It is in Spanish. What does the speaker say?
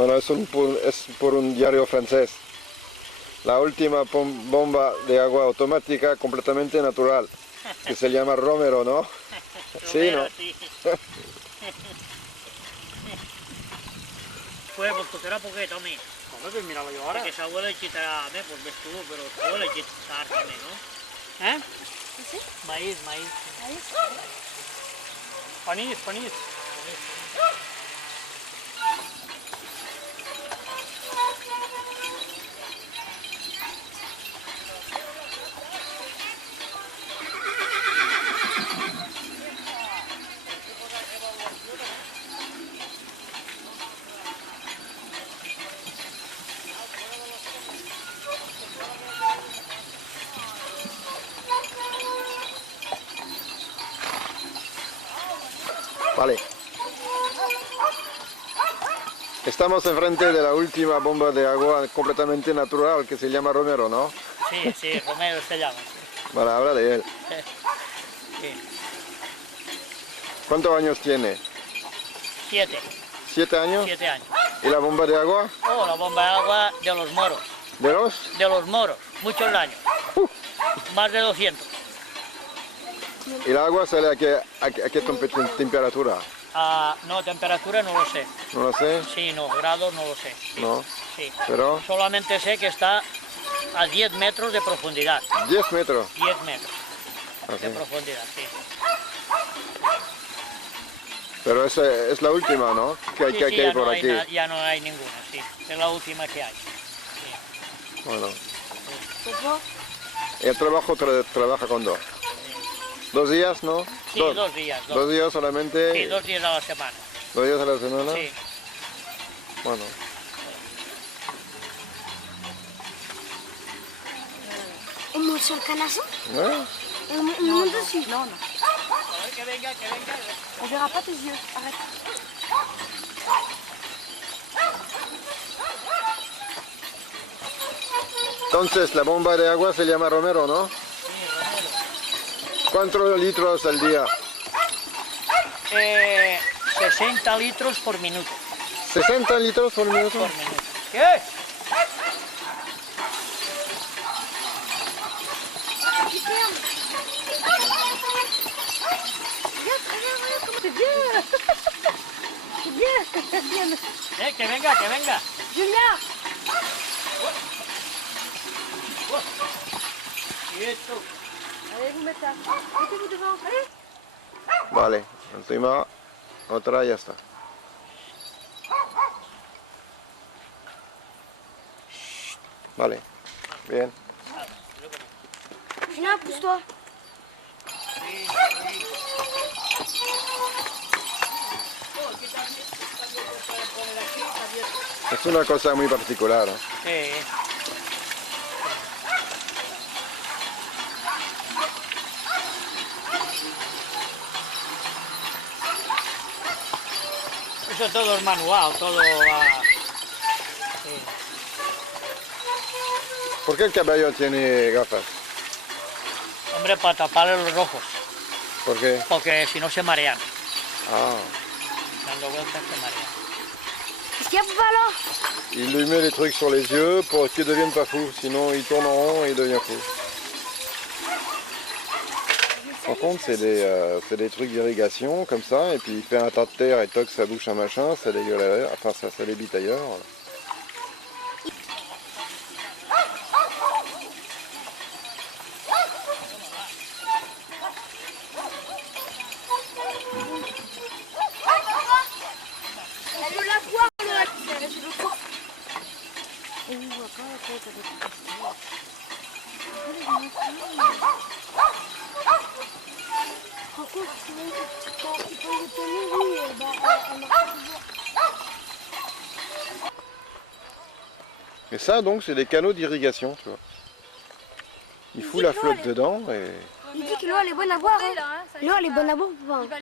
Bueno, es por un diario francés. La última bomba de agua automática completamente natural, que se llama Romero, ¿no? Sí, ¿no? Sí. Pues toccherà poquito a me. Vabbè, per mirarlo io ora. Perché se vuole citarà a me por ves tú, pero se vuole citarti a me, ¿no? ¿Eh? Sí. Maíz. Panís. Vale. Estamos enfrente de la última bomba de agua completamente natural que se llama Romero, ¿no? Sí, Romero se llama. Vale, habla de él. Sí. ¿Cuántos años tiene? 7. 7 años. 7 años. ¿Y la bomba de agua? Oh, la bomba de agua de los moros. ¿De los? De los moros, muchos años. Más de 200. ¿Y el agua sale a qué temperatura? No, temperatura no lo sé. No lo sé. Sí, no, grados no lo sé. No. Sí. Pero Solamente sé que está a 10 metros de profundidad. 10 metros. 10 metros Así. de profundidad, sí. Pero esa es la última, ¿no? Que hay, Sí, que sí, hay por aquí. ya no hay ninguna, sí. Es la última que hay. Sí. Bueno. El trabajo trabaja con dos. 2 días, ¿no? Sí, 2 días. 2 días solamente. Sí, 2 días a la semana. 2 días a la semana. Sí. Bueno. On monte sur le canasson ¿Eh? On monte dessus. Non. A ver, que venga. On verra pas tes yeux. Arrête. Entonces la bomba de agua se llama Romero, ¿no? Sí, Romero. ¿Cuántos litros al día? 60 litros por minuto. 60 litros por minuto. ¿Qué? C'est bien. C'est bien. C'est bien. Que venga. Julia. Quieto. Allez, vous mettez là. Mettez-vous devant. Allez. Vale, encima otra y ya está. Vale, bien. Julien, pousse-toi. Es una cosa muy particular, ¿no? Sí. Eso todo es manual, todo va... Sí. ¿Por qué el caballo tiene gafas? Hombre, para taparle los ojos, ¿Por qué? porque si no se marean. Ah, Dando vueltas se marean. Qu'est-ce qu'il y a, Papa, alors? il lui met des trucs sur les yeux pour qu'il ne devienne pas fou, sinon il tourne en rond et il devient fou. Par contre, c'est des trucs d'irrigation comme ça, et puis il fait un tas de terre et toque sa bouche un machin, ça dégueule, enfin ça débite ailleurs. Elle veut la voir, elle veut quoi? Et on voit pas la tête avec Par contre, quand il peut le tenir, oui, elle marche toujours. Et ça donc c'est des canaux d'irrigation, tu vois. Il fout la flotte dedans et... Il dit que l'eau elle est bonne à boire. Hein. L'eau elle est bonne à boire.